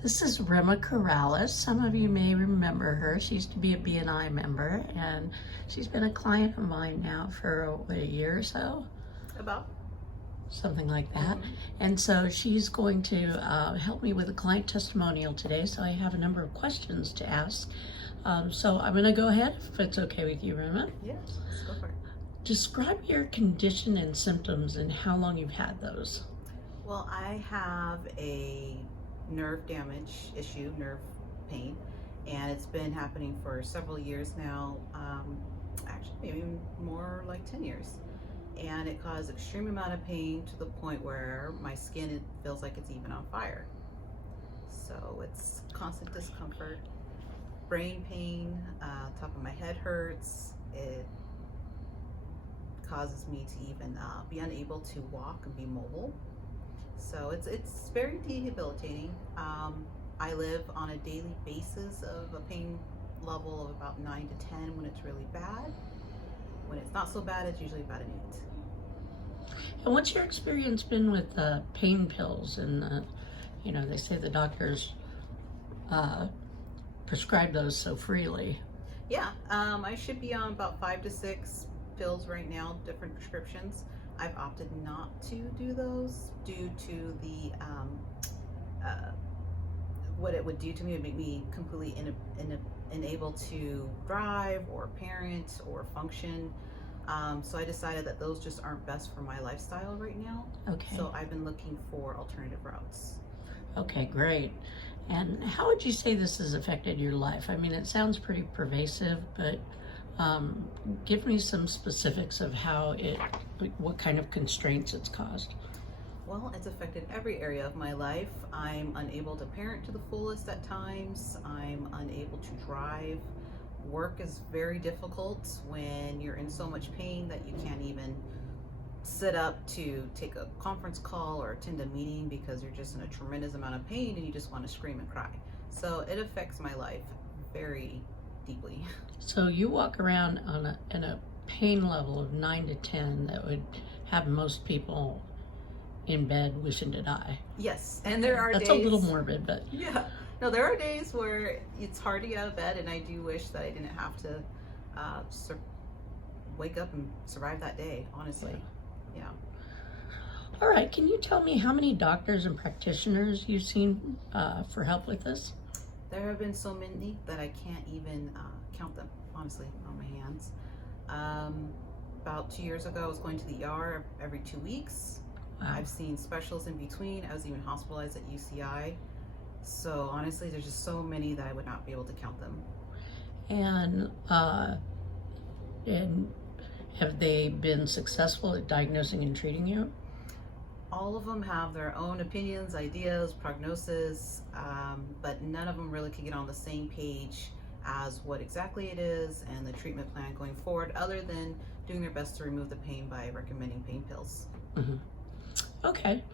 This is Rhema Corrales. Some of you may remember her. She used to be a BNI member, and she's been a client of mine now for a year or so. About? Something like that. And so she's going to help me with a client testimonial today. So I have a number of questions to ask. So I'm going to go ahead, if it's okay with you, Rhema. Yes, let's go for it. Describe your condition and symptoms and how long you've had those. Well, I have a nerve damage issue, nerve pain, and it's been happening for several years now, actually maybe more like 10 years. And it caused extreme amount of pain to the point where my skin, it feels like it's even on fire. So it's constant discomfort, brain pain, top of my head hurts. It causes me to even be unable to walk and be mobile. So it's very debilitating. I live on a daily basis of a pain level of about 9 to 10 when it's really bad. When it's not so bad, it's usually about an 8. And what's your experience been with pain pills? And they say the doctors prescribe those so freely. Yeah, I should be on about 5 to 6 pills right now, different prescriptions. I've opted not to do those due to the what it would do to me. It would make me completely unable to drive or parent or function. So I decided that those just aren't best for my lifestyle right now. Okay. So I've been looking for alternative routes. Okay, great. And how would you say this has affected your life? I mean, it sounds pretty pervasive, but give me some specifics of what kind of constraints it's caused. Well, it's affected every area of my life. I'm unable to parent to the fullest at times. I'm unable to drive. Work is very difficult when you're in so much pain that you can't even sit up to take a conference call or attend a meeting because you're just in a tremendous amount of pain and you just want to scream and cry. So it affects my life very deeply. So you walk around in a pain level of 9 to 10 that would have most people in bed wishing to die. Yes, and there are That's days... a little morbid, but... Yeah. No, there are days where it's hard to get out of bed, and I do wish that I didn't have to wake up and survive that day, honestly. Yeah. All right, can you tell me how many doctors and practitioners you've seen for help with this? There have been so many that I can't even count them, honestly, on my hands. About 2 years ago, I was going to the ER every 2 weeks. Wow. I've seen specials in between. I was even hospitalized at UCI. So honestly, there's just so many that I would not be able to count them. And have they been successful at diagnosing and treating you? All of them have their own opinions, ideas, prognosis, but none of them really can get on the same page as what exactly it is and the treatment plan going forward, other than doing their best to remove the pain by recommending pain pills. Mm-hmm. Okay.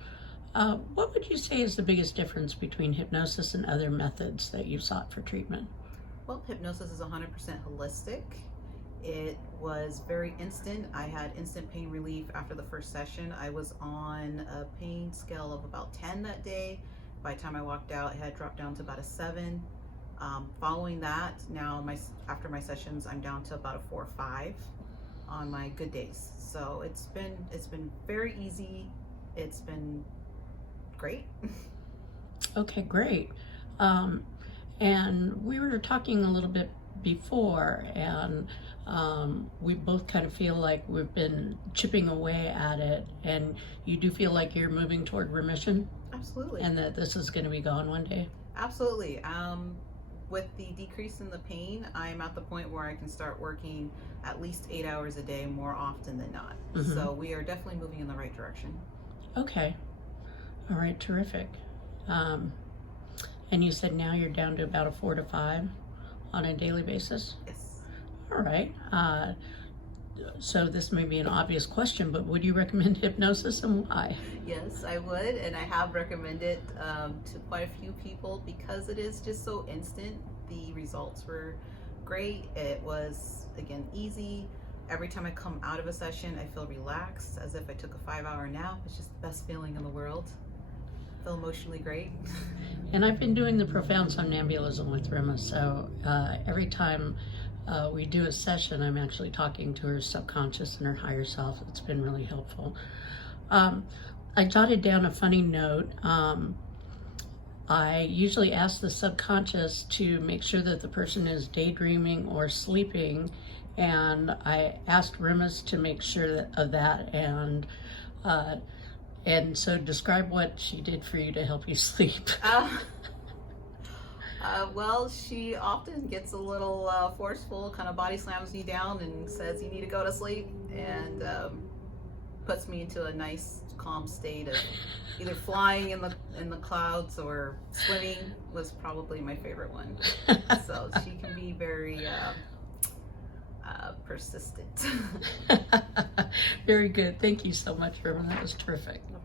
What would you say is the biggest difference between hypnosis and other methods that you've sought for treatment? Well, hypnosis is 100% holistic. It was very instant. I had instant pain relief after the first session. I was on a pain scale of about 10 that day. By the time I walked out, it had dropped down to about a 7. Following that, now after my sessions, I'm down to about a 4 or 5 on my good days. So it's been very easy. It's been great. Okay, great. And we were talking a little bit before, and we both kind of feel like we've been chipping away at it, and you do feel like you're moving toward remission? Absolutely. And that this is going to be gone one day? Absolutely. With the decrease in the pain, I'm at the point where I can start working at least 8 hours a day more often than not. Mm-hmm. So we are definitely moving in the right direction. Okay. All right, terrific. And you said now you're down to about a 4 to 5 on a daily basis? Yes. All right. So this may be an obvious question, but would you recommend hypnosis, and why? Yes, I would, and I have recommended to quite a few people because it is just so instant. The results were great. It was, again, easy. Every time I come out of a session, I feel relaxed, as if I took a 5-hour nap. It's just the best feeling in the world. feel emotionally great. And I've been doing the profound somnambulism with Rhema, so every time we do a session, I'm actually talking to her subconscious and her higher self. It's been really helpful. I jotted down a funny note. I usually ask the subconscious to make sure that the person is daydreaming or sleeping, and I asked Rimas to make sure of that, and so describe what she did for you to help you sleep. Well, she often gets a little forceful, kind of body slams me down and says you need to go to sleep, and puts me into a nice calm state of either flying in the clouds or swimming was probably my favorite one. So she can be very persistent. Very good. Thank you so much, Rhema. That was terrific. No